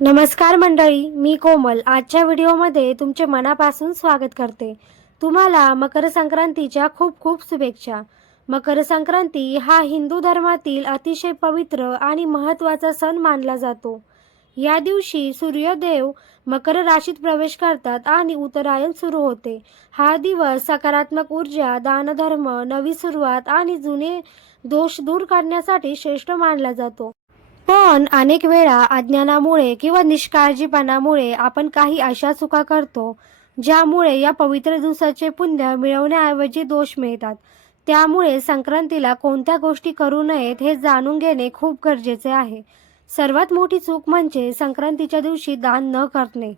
नमस्कार मंडळी, मी कोमल आजच्या व्हिडिओमध्ये तुमचे मनापासून स्वागत करते। तुम्हाला मकर संक्रांतीच्या खूप खूप शुभेच्छा। मकर संक्रांती हा हिंदू धर्मातील अतिशय पवित्र आणि महत्त्वाचा सण मानला जातो। या दिवशी सूर्यदेव मकर राशीत प्रवेश करतात आणि उत्तरायण सुरू होते। हा दिवस सकारात्मक ऊर्जा, दानधर्म, नवी सुरुवात आणि जुने दोष दूर करण्यासाठी श्रेष्ठ मानला जातो। पण अनेक वेळा अज्ञानामुळे किंवा निष्काळजीपणामुळे आपण काही अशा चुका करतो ज्यामुळे या पवित्र दिवसाचे पुण्य मिळवण्याऐवजी दोष मिळतात। त्यामुळे संक्रांतीला कोणत्या गोष्टी करू नयेत हे जाणून घेणे खूप गरजेचे आहे। सर्वात मोठी चूक म्हणजे संक्रांतीच्या दिवशी दान न करणे।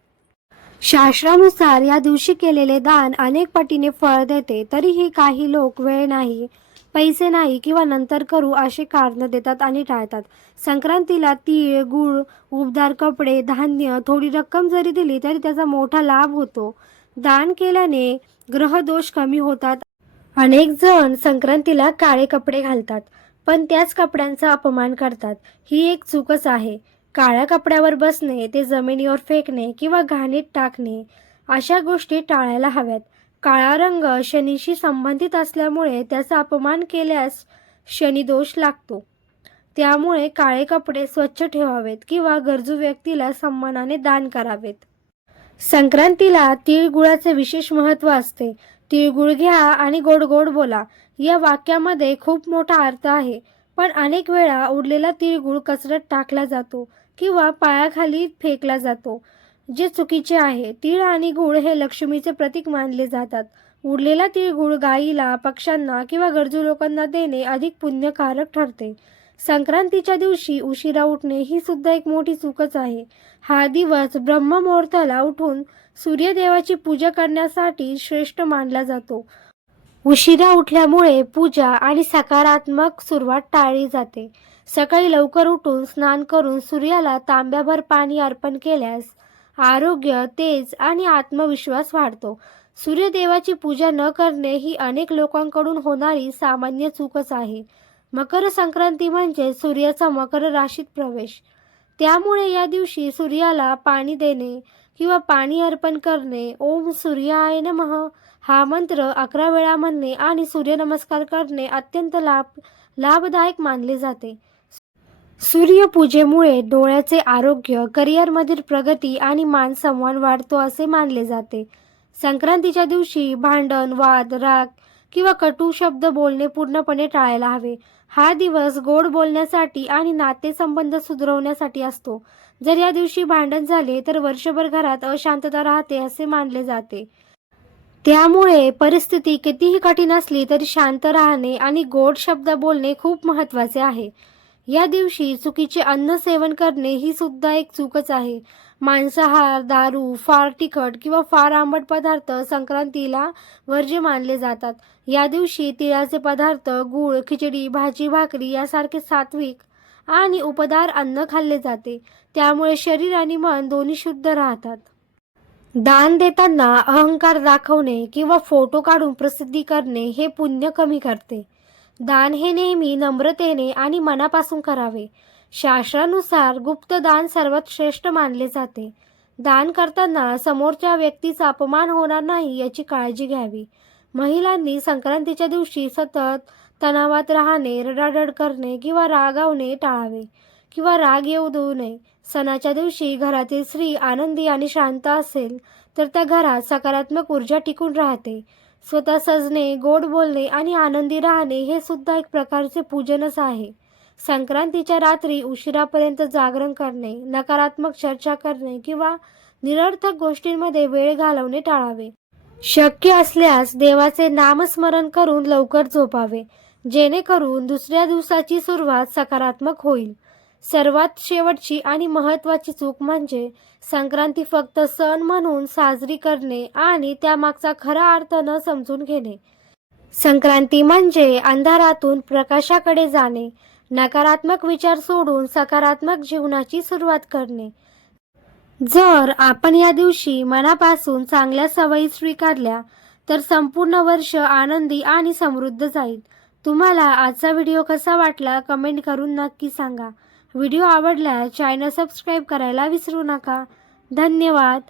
शास्त्रानुसार या दिवशी केलेले दान अनेक पटीने फळ देते, तरीही काही लोक वेळ नाही, पैसे नाही किंवा नंतर करू असे कारण देतात आणि टाळतात। संक्रांतीला तीळ, गूळ, उबदार कपडे, धान्य, थोडी रक्कम जरी दिली तरी त्याचा मोठा लाभ होतो। दान केल्याने ग्रहदोष कमी होतात। अनेक जण संक्रांतीला काळे कपडे घालतात, पण त्याच कपड्यांचा अपमान करतात। ही एक चूकच आहे। काळ्या कपड्यावर बसणे, ते जमिनीवर फेकणे किंवा घाणीत टाकणे अशा गोष्टी टाळायला हव्यात। काळा रंग शनीशी संबंधित असल्यामुळे त्याचा अपमान केल्यास शनीदोष लागतो। त्यामुळे काळे कपडे स्वच्छ ठेवावेत किंवा गरजू व्यक्तीला सन्मानाने दान करावेत। संक्रांतीला तिळगुळाचे विशेष महत्त्व असते। तिळगुळ घ्या आणि गोड गोड बोला या वाक्यामध्ये खूप मोठा अर्थ आहे, पण अनेक वेळा उरलेला तिळगुळ कचऱ्यात टाकला जातो किंवा पायाखाली फेकला जातो, जे चुकीचे आहे। तीळ आणि गूळ हे लक्ष्मीचे प्रतीक मानले जातात। उरलेला तिळगुळ गायीला, पक्ष्यांना किंवा गरजू लोकांना देणे अधिक पुण्यकारक ठरते। संक्रांतीच्या दिवशी उशिरा उठणे ही सुद्धा एक मोठी चूकच आहे। हा दिवस ब्रह्ममुहूर्ताला उठून सूर्यदेवाची पूजा करण्यासाठी श्रेष्ठ मानला जातो। उशिरा उठल्यामुळे पूजा आणि सकारात्मक सुरुवात टाळली जाते। सकाळी लवकर उठून स्नान करून सूर्याला तांब्याभर पाणी अर्पण केल्यास आरोग्य, तेज आणि आत्मविश्वास वाढतो। सूर्यदेवाची पूजा न करणे ही अनेक लोकांकडून होणारी सामान्य चूकच आहे। मकर संक्रांती म्हणजे सूर्याचा मकर राशीत प्रवेश। त्यामुळे या दिवशी सूर्याला पाणी देणे किंवा पाणी अर्पण करणे, ओम सूर्याय नमः हा मंत्र 11 वेळा म्हणणे आणि सूर्यनमस्कार करणे अत्यंत लाभदायक मानले जाते। सूर्यपूजेमुळे डोळ्याचे आरोग्य, करिअरमधील प्रगती आणि मान सन्मान वाढतो असे मानले जाते। संक्रांतीच्या दिवशी भांडण, वाद, राग किंवा कटू शब्द बोलणे पूर्णपणे टाळायला हवे। हा दिवस गोड बोलण्यासाठी आणि नातेसंबंध सुधारवण्यासाठी असतो। जर या दिवशी भांडण झाले तर वर्षभर घरात अशांतता राहते असे मानले जाते। त्यामुळे परिस्थिती कितीही कठीण असली तरी शांत राहणे आणि गोड शब्द बोलणे खूप महत्त्वाचे आहे। या दिवशी चुकीचे अन्न सेवन करणे ही सुद्धा एक चूकच आहे। मांसाहार, दारू, फार तिखट किंवा फार आंबट पदार्थ संक्रांतीला वर्ज्य मानले जातात। या दिवशी तिळाचे पदार्थ, गूळ, खिचडी, भाजी, भाकरी यासारखे सात्विक आणि उपदार अन्न खाल्ले जाते। त्यामुळे शरीर आणि मन दोन्ही शुद्ध राहतात। दान देताना अहंकार दाखवणे किंवा फोटो काढून प्रसिद्धी करणे हे पुण्य कमी करते। दान हे नेहमी नम्रतेने आणि मनापासून करावे। शास्त्रानुसार गुप्त दान सर्वात श्रेष्ठ मानले जाते। दान करताना समोरच्या व्यक्तीचा अपमान होणार नाही याची काळजी घ्यावी। महिलांनी संक्रांतीच्या दिवशी सतत तणावात राहणे, रडारड करणे किंवा रागावणे टाळावे किंवा राग येऊ देऊ नये। सणाच्या दिवशी घरातील स्त्री आनंदी आणि शांत असेल तर त्या घरात सकारात्मक ऊर्जा टिकून राहते। स्वतः सजणे, गोड बोलणे आणि आनंदी राहणे हे सुद्धा एक प्रकारचे पूजनच आहे। संक्रांतीच्या रात्री उशिरापर्यंत जागरण करणे, नकारात्मक चर्चा करणे किंवा निरर्थक गोष्टींमध्ये वेळ घालवणे टाळावे। शक्य असल्यास देवाचे नामस्मरण करून लवकर झोपावे, जेणेकरून दुसऱ्या दिवसाची सुरुवात सकारात्मक होईल। सर्वात शेवटची आणि महत्त्वाची चूक म्हणजे संक्रांती फक्त सण म्हणून साजरी करणे आणि त्यामागचा खरा अर्थ न समजून घेणे। संक्रांती म्हणजे अंधारातून प्रकाशाकडे जाणे, नकारात्मक विचार सोडून सकारात्मक जीवनाची सुरुवात करणे। जर आपण या दिवशी मनापासून चांगल्या सवयी स्वीकारल्या तर संपूर्ण वर्ष आनंदी आणि समृद्ध जाईल। तुम्हाला आजचा व्हिडिओ कसा वाटला कमेंट करून नक्की सांगा। व्हिडिओ आवडल्यास चॅनल सबस्क्राईब करायला विसरू नका. धन्यवाद.